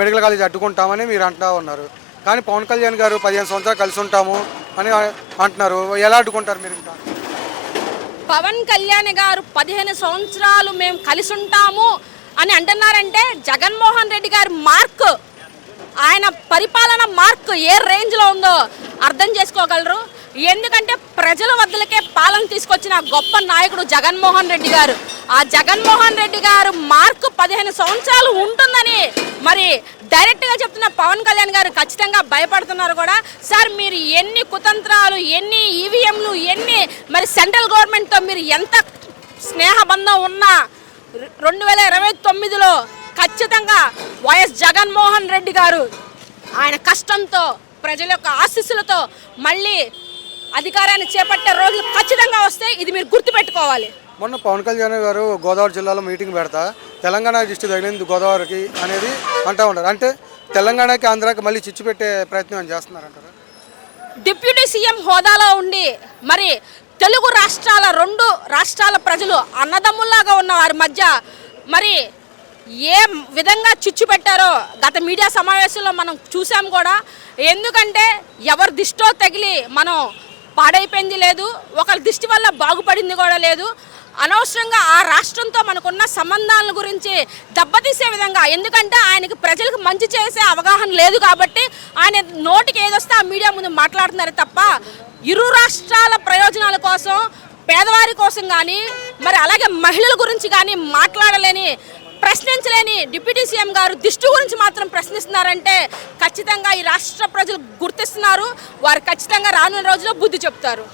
Medical college అడ్డుకుంటామని మీరు అంటా ఉన్నారు. కానీ పవన్ కళ్యాణ్ గారు పదిహేను సంవత్సరాలు కలిసి ఉంటాము అని అంటున్నారు. ఎలా అడ్డుకుంటారు మీరు ఇంకా? పవన్ కళ్యాణ్ గారు పదిహేను సంవత్సరాలు మేము కలిసి ఉంటాము అని అంటున్నారంటే జగన్మోహన్ రెడ్డి గారి మార్క్ ఆయన పరిపాలన మార్క్ ఏ రేంజ్లో ఉందో అర్థం చేసుకోగలరు. ఎందుకంటే ప్రజల వద్దలకే పాలన తీసుకొచ్చిన గొప్ప నాయకుడు జగన్మోహన్ రెడ్డి గారు. ఆ జగన్మోహన్ రెడ్డి గారు మార్కు పదిహేను సంవత్సరాలు ఉంటుందని మరి డైరెక్ట్గా చెప్తున్న పవన్ కళ్యాణ్ గారు ఖచ్చితంగా భయపడుతున్నారు కూడా. సార్ మీరు ఎన్ని కుతంత్రాలు ఎన్ని ఈవీఎంలు ఎన్ని మరి సెంట్రల్ గవర్నమెంట్తో మీరు ఎంత స్నేహబంధం ఉన్నా రెండు వేల ఇరవై తొమ్మిదిలో ఖచ్చితంగా వైఎస్ జగన్మోహన్ రెడ్డి గారు ఆయన కష్టంతో ప్రజల యొక్క ఆశీస్సులతో మళ్ళీ అధికారాన్ని చేపట్టే రోజులు ఖచ్చితంగా వస్తాయి ఇది మీరు గుర్తుపెట్టుకోవాలి. మొన్న పవన్ కళ్యాణ్ గారు గోదావరి జిల్లాలో మీటింగ్ పెడతా తెలంగాణ డిస్టిక్ తగిలింది గోదావరికి అనేది అంటా ఉన్నారు. అంటే తెలంగాణకి ఆంధ్రాకి మళ్ళీ చిచ్చు పెట్టే ప్రయత్నం చేస్తున్నారంటారా? డిప్యూటీ సీఎం హోదాలో ఉండి మరి తెలుగు రాష్ట్రాల రెండు రాష్ట్రాల ప్రజలు అన్నదమ్ముల్లాగా ఉన్న వారి మధ్య మరి ఏ విధంగా చిచ్చు పెట్టారో గత మీడియా సమావేశంలో మనం చూసాం కూడా. ఎందుకంటే ఎవరి దిష్టో తగిలి మనం పాడైపోయింది లేదు ఒకరి దిష్టి వల్ల బాగుపడింది కూడా లేదు. అనవసరంగా ఆ రాష్ట్రంతో మనకున్న సంబంధాల గురించి దెబ్బతీసే విధంగా ఎందుకంటే ఆయనకి ప్రజలకు మంచి చేసే అవగాహన లేదు కాబట్టి ఆయన నోటికి ఏదొస్తే ఆ మీడియా ముందు మాట్లాడుతున్నారు తప్ప ఇరు రాష్ట్రాల ప్రయోజనాల కోసం పేదవారి కోసం కానీ మరి అలాగే మహిళల గురించి కానీ మాట్లాడలేని ప్రశ్నించలేని డిప్యూటీ సీఎం గారు దిష్టి గురించి మాత్రం ప్రశ్నిస్తున్నారంటే ఖచ్చితంగా ఈ రాష్ట్ర ప్రజలు గుర్తిస్తున్నారు. వారు ఖచ్చితంగా రానున్న రోజుల్లో బుద్ధి చెప్తారు.